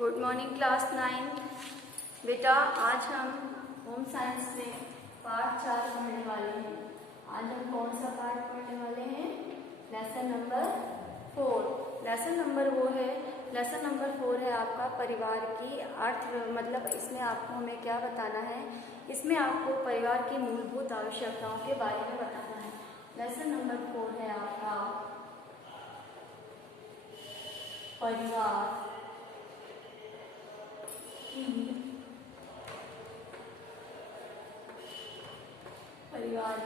Good morning class 9। बेटा आज हम होम साइंस में पार्ट 4 पढ़ने वाले हैं। आज हम कौन सा पार्ट पढ़ने वाले हैं? Lesson number 4। लेसन नंबर 4 है आपका परिवार की अर्थ, मतलब इसमें आपको हमें क्या बताना है? इसमें आपको परिवार की मूलभूत आवश्यकताओं के बारे में बताना है। लेसन नंबर 4 है आपका परिवार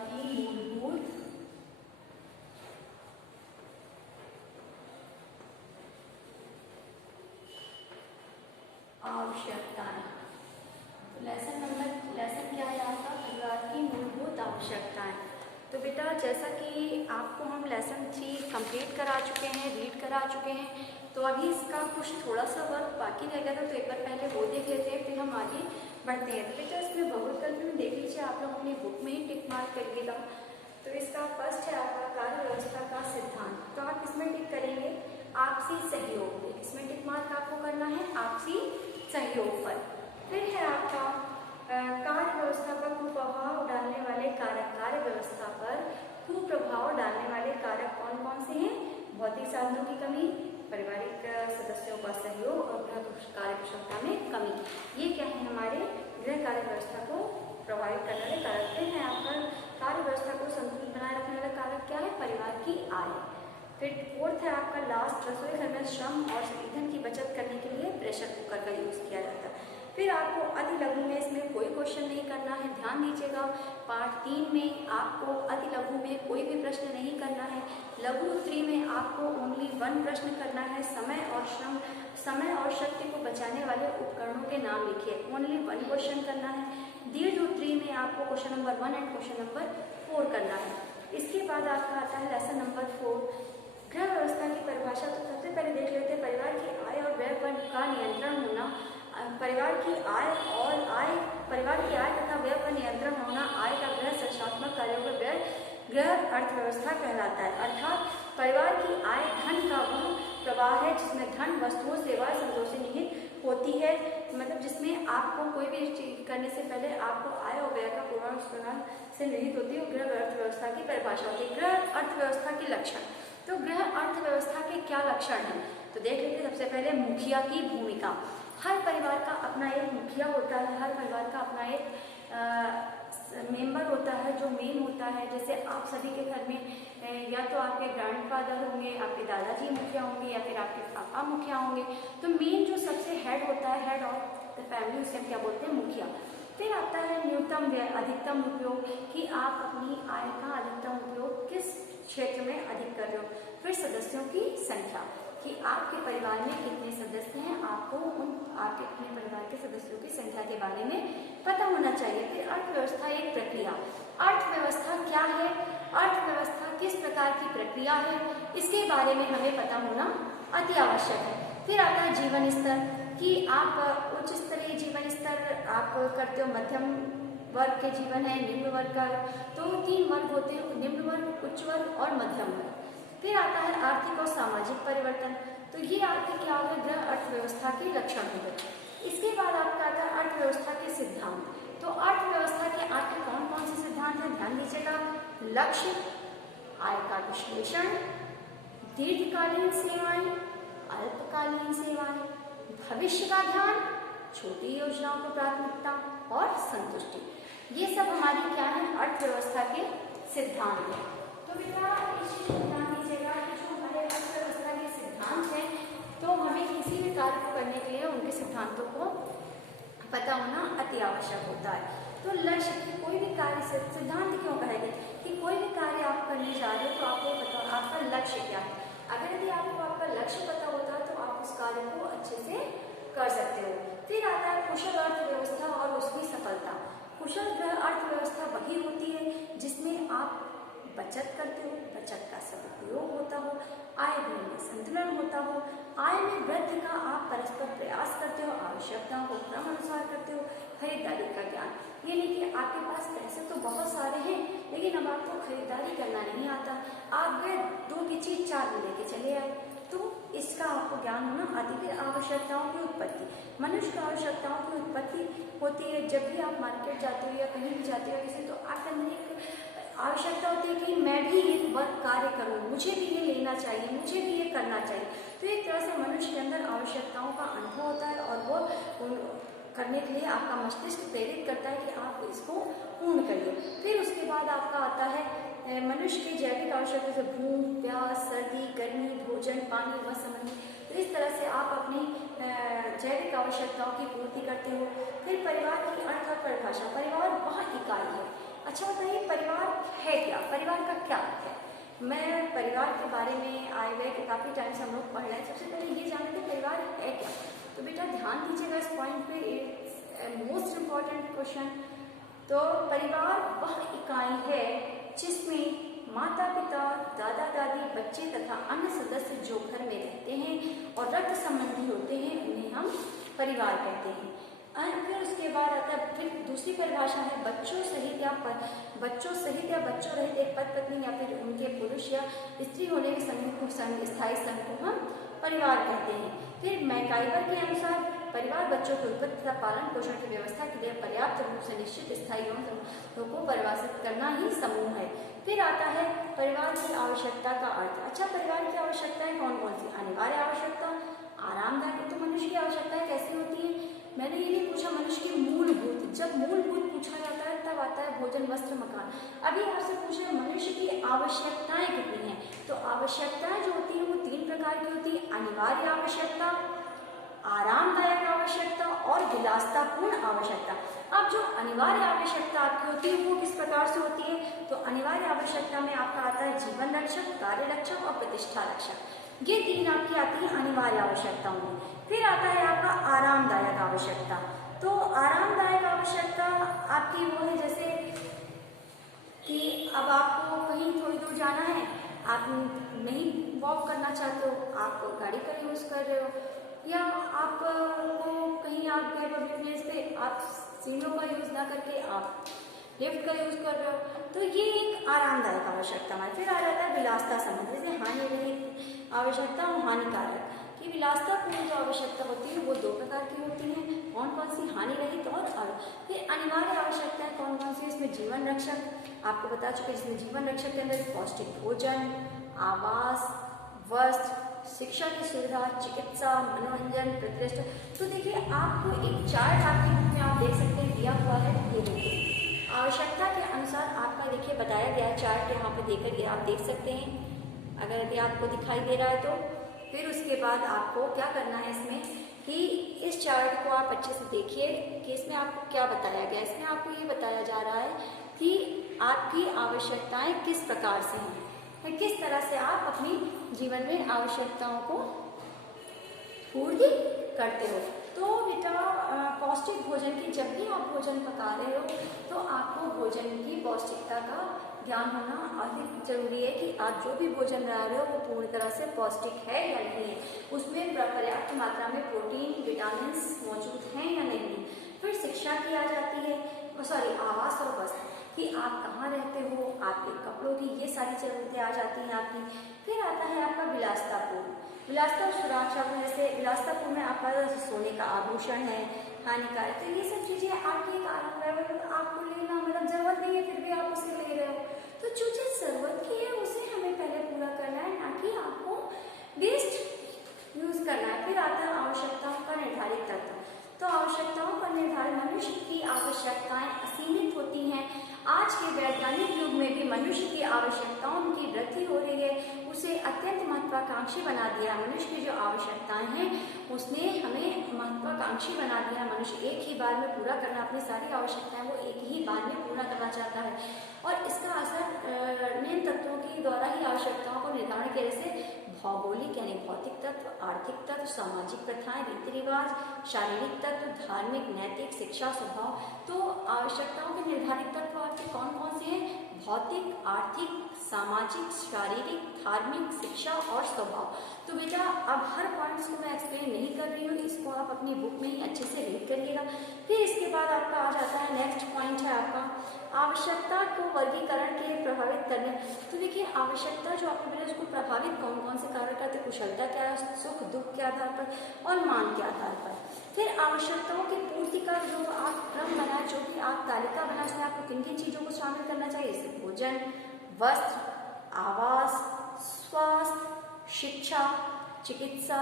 की मूलभूत आवश्यकताएं। तो लेसन क्या है आपका? परिवार की मूलभूत आवश्यकताएं। तो बेटा जैसा कि आपको हम लेसन 3 कंप्लीट करा चुके हैं, रीड करा चुके हैं, तो अभी इसका कुछ थोड़ा सा वर्क बाकी रह गया था, तो एक बार पहले वो देख लेते हैं, फिर हम आगे बढ़ते हैं। तो बेटा इसमें बहुविकल्प में देख लीजिए, आप लोग अपनी बुक में ही टिक मार्क कर लीजिएगा। तो इसका फर्स्ट है आपका कार्य व्यवस्था का सिद्धांत। तो आप इसमें टिक करेंगे आपसी सहयोग। इसमें टिक मार्क आपको करना है आपसी सहयोग पर। फिर है आपका कार्य व्यवस्था पर कुप्रभाव डालने वाले कारक। कार्य व्यवस्था पर कुप्रभाव डालने वाले कारक कौन कौन से हैं? भौतिक साधनों की कमी, पारिवारिक सदस्यों का सहयोग और कार्य कुशलता में कमी। ये क्या है? हमारे गृह कार्य व्यवस्था को प्रभावित करने वाले कारक हैं। आपका कार्य व्यवस्था को संतुलित बनाए रखने वाला कारक क्या है? परिवार की आय। फिर फोर्थ है आपका लास्ट, रसोई घर में श्रम और ईंधन की बचत करने के लिए प्रेशर कुकर का यूज किया जाता है। फिर आपको अति लघु में इसमें कोई क्वेश्चन नहीं करना है, ध्यान दीजिएगा। पार्ट 3 में आपको अति लघु में कोई भी प्रश्न नहीं करना है। लघु उत्तरी में आपको ओनली 1 प्रश्न करना है। समय और शक्ति को बचाने वाले उपकरणों के नाम लिखिए। ओनली 1 क्वेश्चन करना है। दीर्घ उत्तरी में आपको question number 1 and question number 4 करना है। इसके बाद आपका आता है लेसन नंबर 4, गृह व्यवस्था की परिभाषा। तो सबसे पहले देख लेते हैं परिवार की आय और व्यय पर का नियंत्रण होना। परिवार की आय तथा व्यय पर नियंत्रण होना आय का गृह संरचनात्मक कार्यों का व्यय गृह अर्थव्यवस्था कहलाता है। अर्थात परिवार की आय धन का वह प्रवाह है जिसमें धन, वस्तुओं, सेवाएं, संतोष से निहित होती है। मतलब जिसमें आपको कोई भी चीज करने से पहले आपको आय और व्यय का पूर्वानुमान से निहित होती है। गृह अर्थव्यवस्था की परिभाषा होती है। गृह अर्थव्यवस्था के लक्षण। तो गृह अर्थव्यवस्था के क्या लक्षण हैं? तो देख लीजिए। सबसे पहले मुखिया की भूमिका। हर परिवार का अपना एक मुखिया होता है। हर परिवार का अपना एक मेंबर होता है जो मेन होता है। जैसे आप सभी के घर में या तो आपके ग्रैंडफादर होंगे, आपके दादाजी मुखिया होंगे, या फिर आपके पापा मुखिया होंगे। तो मेन जो सबसे हेड होता है, हेड ऑफ द फैमिली, उसे हम क्या बोलते हैं? मुखिया। फिर आता है न्यूनतम व्यय, अधिकतम उपयोग, कि आप अपनी आय का अधिकतम उपयोग किस क्षेत्र में अधिक कर रहे हो। फिर सदस्यों की संख्या, कि आपके परिवार में कितने सदस्य हैं, आपको आपके अपने परिवार के सदस्यों की संख्या के बारे में पता होना चाहिए। फिर अर्थव्यवस्था एक प्रक्रिया। अर्थव्यवस्था क्या है? अर्थव्यवस्था किस प्रकार की प्रक्रिया है, इसके बारे में हमें पता होना अति आवश्यक है। फिर आता है जीवन स्तर, कि आप उच्च स्तरीय जीवन स्तर आप करते हो, मध्यम वर्ग के जीवन है, निम्न वर्ग का। तो 3 वर्ग होते हैं, निम्न वर्ग, उच्च वर्ग और मध्यम वर्ग। फिर आता है आर्थिक और सामाजिक परिवर्तन। तो ये आपके क्या होगा? गृह अर्थव्यवस्था के लक्षण हो गए। इसके बाद आपका आता है अर्थव्यवस्था के सिद्धांत। तो अर्थव्यवस्था के आपके कौन कौन से सिद्धांत हैं? ध्यान दीजिएगा। लक्ष्य, आय का विश्लेषण, दीर्घकालीन सेवाएं, अल्पकालीन सेवाएं, भविष्य का ध्यान, छोटी योजनाओं को प्राथमिकता और संतुष्टि। ये सब हमारी क्या है? अर्थव्यवस्था के सिद्धांत है। तो बेटा इस चीज को ध्यान दीजिएगा कि जो हमारे अर्थव्यवस्था के सिद्धांत हैं, तो हमें किसी भी कार्य को करने के लिए उनके सिद्धांतों को पता होना अति आवश्यक होता है। तो लक्ष्य, कोई भी कार्य से सिद्धांत क्यों कहेंगे? कि कोई भी कार्य आप करने जा रहे हो तो आपको पता आपका लक्ष्य क्या है। अगर यदि आपको आपका लक्ष्य पता होता है तो आप उस कार्य को अच्छे से कर सकते हो। फिर आता है कुशल अर्थव्यवस्था और उसकी सफलता। कुशल अर्थव्यवस्था वही होती है जिसमें आप बचत करते हो, बचत का सदुपयोग होता हो, आय में संतुलन होता हो, आय में वृद्धि का आप परस्पर प्रयास करते हो, आवश्यकताओं को क्रम अनुसार करते हो, खरीदारी का ज्ञान। ये नहीं कि आपके पास पैसे तो बहुत सारे हैं लेकिन अब आपको खरीदारी करना नहीं आता, आप गए 2 की चीज 4 में लेके चले आए, तो इसका आपको ज्ञान होना आती है। आवश्यकताओं की उत्पत्ति, मनुष्य की आवश्यकताओं की उत्पत्ति होती है जब भी आप मार्केट जाते हो या कहीं भी जाते हो किसी, तो आपके अंदर एक आवश्यकता होती है कि मैं भी एक वर्क कार्य करूँ, मुझे भी ये लेना चाहिए, मुझे भी ये करना चाहिए। तो एक तरह से मनुष्य के अंदर आवश्यकताओं का अनुभव होता है और वो करने के लिए आपका मस्तिष्क प्रेरित करता है कि आप इसको पूर्ण करिए। फिर उसके बाद आपका आता है मनुष्य की जैविक आवश्यकता से भूख, प्यास, सर्दी, गर्मी, भोजन, पानी व समझ। तो इस तरह से आप अपनी जैविक आवश्यकताओं की पूर्ति करते हो। फिर परिवार की अर्थ और परिभाषा, परिवार वह इकाई है। अच्छा बताइए परिवार है क्या, परिवार का क्या अर्थ है? मैं परिवार के बारे में आए हुए काफ़ी टाइम से हम लोग पढ़ रहे हैं। सबसे पहले ये जाने कि परिवार है क्या। तो बेटा ध्यान दीजिएगा इस पॉइंट पे, इट्स मोस्ट इम्पॉर्टेंट क्वेश्चन। तो परिवार वह इकाई है जिसमें माता पिता, दादा दादी, बच्चे तथा अन्य सदस्य जो घर में रहते हैं और रक्त संबंधी होते हैं उन्हें हम परिवार कहते हैं। फिर उसके बाद आता है, फिर दूसरी परिभाषा है बच्चों सहित या बच्चों रहित एक पति पत्नी या फिर उनके पुरुष या स्त्री होने के समूह को स्थायी संघ को हम परिवार कहते हैं। फिर मैकाइवर के अनुसार परिवार बच्चों की उत्पत्ति तथा पालन पोषण की व्यवस्था के लिए पर्याप्त रूप से निश्चित स्थायी समूहों को परिभाषित करना ही समूह है। फिर आता है परिवार की आवश्यकता का अर्थ। अच्छा परिवार की आवश्यकताएं कौन कौन सी? अनिवार्य आवश्यकता, आरामदायक। तो मनुष्य की आवश्यकताएं कैसी होती है? मैंने ये नहीं पूछा मनुष्य की मूलभूत, जब मूलभूत पूछा जाता है तब आता है भोजन, वस्त्र, मकान। अभी आपसे पूछे मनुष्य की आवश्यकताएं कितनी हैं, तो आवश्यकताएं जो होती हैं वो 3 प्रकार की होती है। अनिवार्य आवश्यकता, आरामदायक आवश्यकता और विलासतापूर्ण आवश्यकता। अब जो अनिवार्य आवश्यकता आपकी होती है वो किस प्रकार से होती है? तो अनिवार्य आवश्यकता में आपका आता है जीवन रक्षक, कार्य रक्षक और प्रतिष्ठा रक्षक। ये 3 आपकी आती है अनिवार्य आवश्यकताओं में। फिर आता है आपका आरामदायक आवश्यकता। तो आरामदायक आवश्यकता आपकी वो है जैसे कि अब आपको कहीं थोड़ी दूर जाना है, आप नहीं वॉक करना चाहते हो, आप गाड़ी का यूज़ कर रहे हो, या आपको कहीं आप गए पब्लिक प्लेस पे, आप सीढ़ियों का यूज़ ना करके आप लिफ्ट का यूज़ कर रहे हो। तो ये एक आरामदायक आवश्यकता है। फिर आ जाता है विलासता संबंध, जैसे हानि रहित आवश्यकता और हानिकारक। कि विलासतापूर्ण जो आवश्यकता होती है वो 2 प्रकार की होती हैं। कौन कौन सी? हानि रहित और फिर अनिवार्य आवश्यकताएं कौन कौन सी? इसमें जीवन रक्षक आपको बता चुके, जिसमें जीवन रक्षक के अंदर पौष्टिक भोजन, आवास, वस्त्र, शिक्षा की सुविधा, चिकित्सा, मनोरंजन, प्रतिष्ठा। तो देखिए आपको एक चार्ट आपके बुक में आप देख सकते हैं दिया हुआ है, ये देखिए आवश्यकता के अनुसार आपका देखिए बताया गया चार्ट यहाँ पे देकर ये आप देख सकते हैं, अगर अभी आपको दिखाई दे रहा है तो। फिर उसके बाद आपको क्या करना है इसमें कि इस चार्ट को आप अच्छे से देखिए कि इसमें आपको क्या बताया गया है। इसमें आपको ये बताया जा रहा है कि आपकी आवश्यकताएं किस प्रकार से हैं, किस तरह से आप अपनी जीवन में आवश्यकताओं को पूर्ति करते हो। तो बेटा पौष्टिक भोजन की, जब भी आप भोजन पका रहे हो तो आपको भोजन की पौष्टिकता का ध्यान होना अधिक जरूरी है कि आप जो भी भोजन बना रहे हो वो पूरी तरह से पौष्टिक है या नहीं है, उसमें पर्याप्त मात्रा में प्रोटीन, विटामिन मौजूद हैं या नहीं। फिर शिक्षा की आ जाती है, आवास और वस्त्र कि आप कहाँ रहते हो, आपके कपड़ों की, ये सारी जरूरतें आ जाती हैं आपकी। फिर आता है आपका विलासतापूर्ण, विलासता और सुरक्षा। जैसे विलासतापूर्ण में आपका सोने का आभूषण है, हानिकारक। तो ये सब चीजें आपकी एक आरामदायक, आपको लेना मतलब जरूरत नहीं है फिर भी आप उसे ले रहे हो। तो जो चीज जरूरत की है उसे हमें पहले पूरा करना है, ना कि आपको वेस्ट यूज करना है। फिर आता है आवश्यकताओं का निर्धारित तत्व। तो आवश्यकताओं का निर्धारण, मनुष्य की आवश्यकताएं असीमित होती हैं। आज के वैज्ञानिक युग में भी मनुष्य की आवश्यकताओं की वृद्धि हो रही है, उसे अत्यंत महत्वाकांक्षी बना दिया। मनुष्य की जो आवश्यकताएं हैं उसने हमें महत्वाकांक्षी बना दिया। मनुष्य एक ही बार में पूरा करना, अपनी सारी आवश्यकताएं वो एक ही बार में पूरा करना चाहता है, और इसका असर निम्न तत्वों के द्वारा ही आवश्यकताओं को निर्धारण किया, जैसे भौगोलिक यानी भौतिक तत्व, आर्थिक तत्व, सामाजिक प्रथाएं, रीति रिवाज, शारीरिक तत्व, धार्मिक, नैतिक, शिक्षा, स्वभाव। तो आवश्यकताओं के निर्धारित तत्व आपके कौन कौन से हैं? भौतिक, आर्थिक, सामाजिक, शारीरिक, धार्मिक, शिक्षा और स्वभाव। तो बेटा अब हर पॉइंट्स को मैं एक्सप्लेन नहीं कर रही हूँ, इसको आप अपनी बुक में ही अच्छे से रीड करिएगा। फिर इसके बाद आपका आ जाता है नेक्स्ट पॉइंट है आपका आवश्यकता को वर्गीकरण के प्रभावित करने, तो देखिए आवश्यकता जो आपने बोला उसको प्रभावित कौन कौन से कारक करते हैं, कुशलता क्या है, सुख दुख के आधार पर और मान के आधार पर। फिर आवश्यकताओं की पूर्ति का जो आप क्रम बनाए, जो कि आप तालिका बनाए, उसमें आपको किन किन चीज़ों को शामिल करना चाहिए, जैसे भोजन, वस्त्र, आवास, स्वास्थ्य, शिक्षा, चिकित्सा,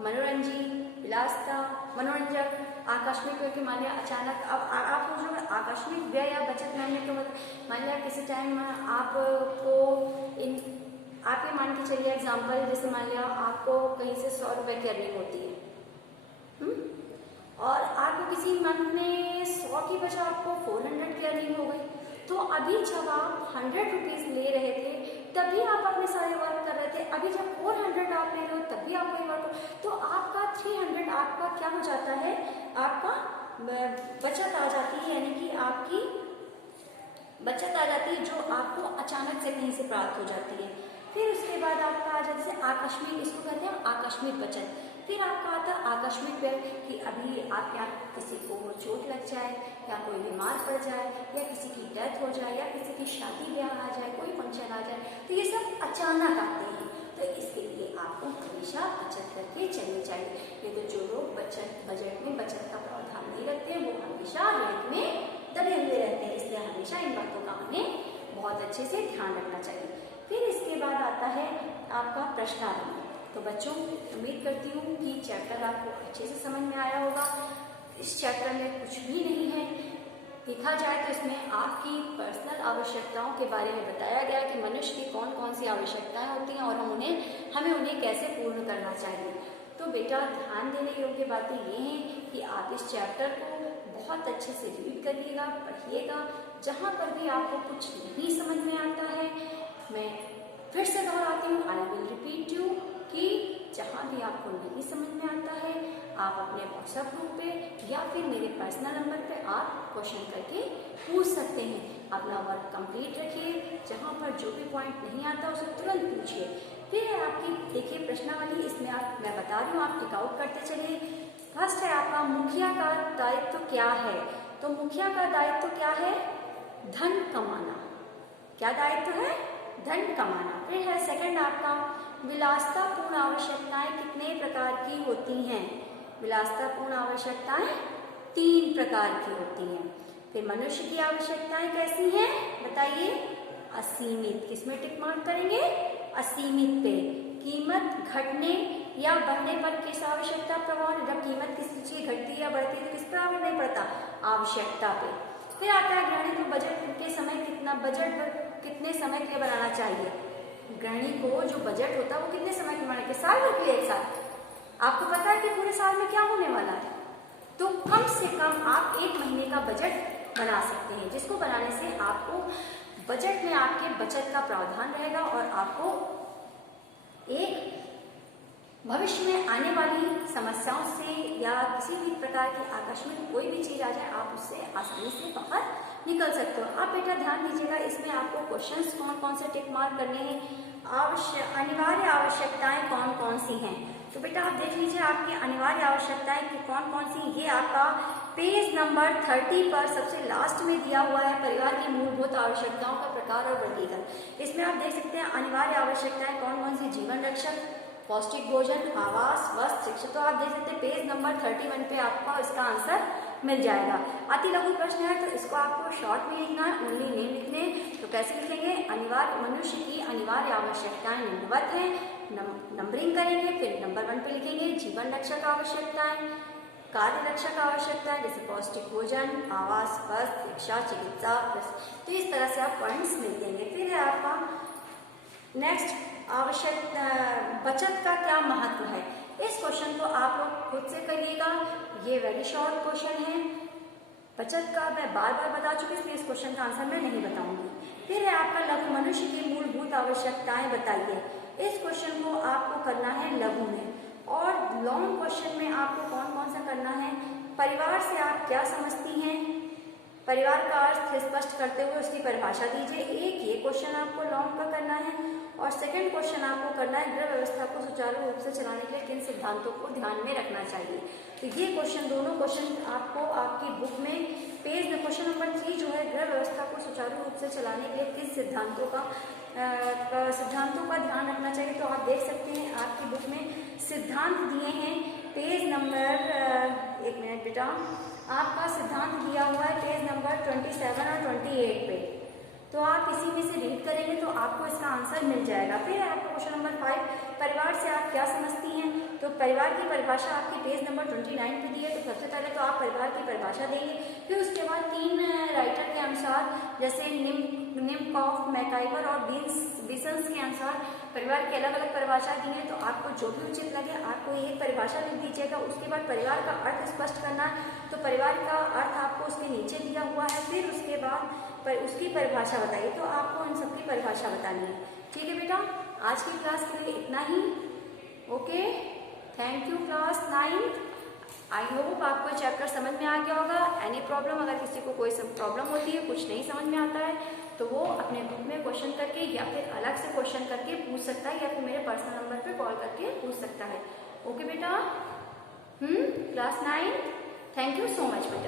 मनोरंजन, विलासता, मनोरंजक, आकस्मिक व्यय के मान लिया अचानक, अब आप पूछोगे आकस्मिक व्यय या बचत में हमने क्यों बताया, मान लिया किसी टाइम आपको आप ये मान के चलिए एग्जाम्पल, जैसे मान लिया आपको कहीं से 100 रुपए की अर्निंग होती है, और आपको किसी मंथ में 100 की बजाय आपको 400 की अर्निंग हो गई, तो अभी जब आप 100 रुपीज ले रहे थे तभी आप अपने सारे वर्क कर रहे थे, अभी जब 400 आप ले रहे हो तभी आप वही वर्क, तो आपका 300 आपका क्या हो जाता है, आपका बचत आ जाती है, यानी कि आपकी बचत आ जाती है जो आपको अचानक से कहीं से प्राप्त हो जाती है। फिर उसके बाद आपका आ जाता है आकस्मिक, इसको कहते हैं आकस्मिक बचत। फिर आपका आता है आकस्मिक व्यय कि अभी आप या किसी को चोट लग जाए या कोई बीमार पड़ जाए या किसी की डेथ हो जाए या किसी की शादी ब्याह आ जाए, कोई फंक्शन आ जाए, तो ये सब अचानक आते हैं, तो इसके लिए आपको हमेशा बचत करके चलनी चाहिए। ये तो जो लोग बजट में बचत का प्रावधान नहीं रखते वो हमेशा रेट में दबे हुए रहते हैं, इसलिए हमेशा इन बातों का हमें बहुत अच्छे से ध्यान रखना चाहिए। फिर इसके बाद आता है आपका प्रश्नावली। तो बच्चों उम्मीद करती हूँ कि चैप्टर आपको अच्छे से समझ में आया होगा। इस चैप्टर में कुछ भी नहीं है, देखा जाए तो इसमें आपकी पर्सनल आवश्यकताओं के बारे में बताया गया कि मनुष्य की कौन कौन सी आवश्यकताएं होती हैं और हमें उन्हें कैसे पूर्ण करना चाहिए। तो बेटा ध्यान देने योग्य बातें ये हैं कि आप इस चैप्टर को बहुत अच्छे से रीड करिएगा, पढ़िएगा। जहाँ पर भी आपको कुछ नहीं समझ में आता है, मैं फिर से दोहराती हूँ, आई विल रिपीट यू, कि जहाँ भी आपको नहीं समझ में आता है आप अपने व्हाट्सएप ग्रुप पे या फिर मेरे पर्सनल नंबर पे आप क्वेश्चन करके पूछ सकते हैं। अपना वर्क कंप्लीट रखिए, जहाँ पर जो भी पॉइंट नहीं आता उसे तुरंत पूछिए। फिर आपकी देखिए प्रश्नावली, इसमें मैं बता रही हूँ, आप टिक आउट करते चलिए। फर्स्ट है आपका मुखिया का दायित्व क्या है, तो मुखिया का दायित्व क्या है, धन कमाना। क्या दायित्व है, धन कमाना। फिर है सेकंड आपका विलासतापूर्ण आवश्यकताएं कितने प्रकार की होती हैं, विलासतापूर्ण आवश्यकताएं 3 प्रकार की होती हैं। फिर मनुष्य की आवश्यकताएं कैसी हैं बताइए, असीमित। किसमें टिक मार्क करेंगे, असीमित पे। कीमत घटने या बढ़ने पर किस आवश्यकता प्रभाव, जब कीमत किसी चीज घटती या बढ़ती है तो किस प्रभाव नहीं पड़ता, आवश्यकता पे। फिर आता है गृहिणी को बजट के समय कितने समय के लिए बनाना चाहिए। गृहिणी को जो बजट होता है वो कितने समय के बनाने के, साल भर के लिए, एक साल। आपको पता है कि पूरे साल में क्या होने वाला है, तो कम से कम आप 1 महीने का बजट बना सकते हैं, जिसको बनाने से आपको बजट में आपके बचत का प्रावधान रहेगा और आपको एक भविष्य में आने वाली समस्याओं से या किसी भी प्रकार की आकस्मिक कोई भी चीज आ जाए आप उससे आसानी से बाहर निकल सकते हो। आप बेटा ध्यान दीजिएगा, इसमें आपको क्वेश्चंस कौन कौन से टिक मार्क करने हैं, अनिवार्य आवश्यकताएं कौन कौन सी हैं। तो बेटा आप देख लीजिए आपकी अनिवार्य आवश्यकताएं कौन कौन सी, ये आपका पेज नंबर 30 पर सबसे लास्ट में दिया हुआ है, परिवार की मूलभूत आवश्यकताओं का प्रकार और वर्गीकरण। इसमें आप देख सकते हैं अनिवार्य आवश्यकताएं कौन कौन सी, जीवन रक्षक, पौष्टिक भोजन, आवास, वस्त्र, शिक्षा। तो आप देख सकते हैं पेज नंबर 31 पे आपको इसका आंसर मिल जाएगा। अति लघु प्रश्न है तो इसको आपको शॉर्ट में लिखना है, ओनली नेम लिखने। तो कैसे लिखेंगे, अनिवार्य मनुष्य की अनिवार्य आवश्यकताएं निम्नवत हैं, नंबरिंग करेंगे। फिर नंबर 1 पे लिखेंगे जीवन रक्षक आवश्यकताएं, कार्य रक्षक आवश्यकताएं जैसे पौष्टिक भोजन, आवास, वस्त्र, शिक्षा, चिकित्सा। तो इस तरह से आप पॉइंट्स मिल देंगे। फिर है आपका नेक्स्ट बचत का क्या महत्व है। इस क्वेश्चन को आप लोग खुद से करिएगा, ये वेरी शॉर्ट क्वेश्चन है। बचत का मैं बार बार बता चुकी, इसलिए इस क्वेश्चन का आंसर मैं नहीं बताऊंगी। फिर है आपका लघु, मनुष्य की मूलभूत आवश्यकताएं बताइए। इस क्वेश्चन को आपको करना है लघु में, और लॉन्ग क्वेश्चन में आपको कौन कौन सा करना है, परिवार से आप क्या समझती हैं, परिवार का अर्थ स्पष्ट करते हुए उसकी परिभाषा दीजिए। एक ये क्वेश्चन आपको लॉन्ग का करना है और सेकंड क्वेश्चन आपको करना है गृह व्यवस्था को सुचारू रूप से चलाने के लिए किन सिद्धांतों को ध्यान में रखना चाहिए। तो ये क्वेश्चन, दोनों क्वेश्चन आपको आपकी बुक में पेज में क्वेश्चन नंबर 3 जो है गृह व्यवस्था को सुचारू रूप से चलाने के लिए किन सिद्धांतों का ध्यान रखना चाहिए। तो आप देख सकते हैं आपकी बुक में सिद्धांत दिए हैं पेज नंबर, एक मिनट बेटा, आपका सिद्धांत दिया हुआ है पेज नंबर 27 और 28 पे। तो आप इसी में से रीड करेंगे तो आपको इसका आंसर मिल जाएगा। फिर आपका क्वेश्चन नंबर 5, परिवार से आप क्या समझती हैं। तो परिवार की परिभाषा आपकी पेज नंबर 29 पे दी है। तो सबसे पहले तो आप परिवार की परिभाषा देंगे, फिर उसके बाद 3 राइटर के अनुसार, जैसे निम्कॉफ, मैकाइवर और बिसन्स के अनुसार परिवार की अलग अलग परिभाषा दी है। तो आपको जो भी उचित लगे आपको एक परिभाषा लिख दीजिएगा। उसके बाद परिवार का अर्थ स्पष्ट करना है, तो परिवार का अर्थ आपको उसके नीचे दिया हुआ है। फिर उसके बाद उसकी परिभाषा बताइए, तो आपको इन सबकी परिभाषा बतानी है। ठीक है बेटा, आज की क्लास के लिए इतना ही। Okay, thank you class 9। I hope आपको चैप्टर समझ में आ गया होगा। एनी प्रॉब्लम, अगर किसी को कोई प्रॉब्लम होती है, कुछ नहीं समझ में आता है, तो वो अपने बुक में क्वेश्चन करके या फिर अलग से क्वेश्चन करके पूछ सकता है, या फिर मेरे पर्सनल नंबर पे कॉल करके पूछ सकता है। ओके बेटा, class 9, thank you so much बेटा।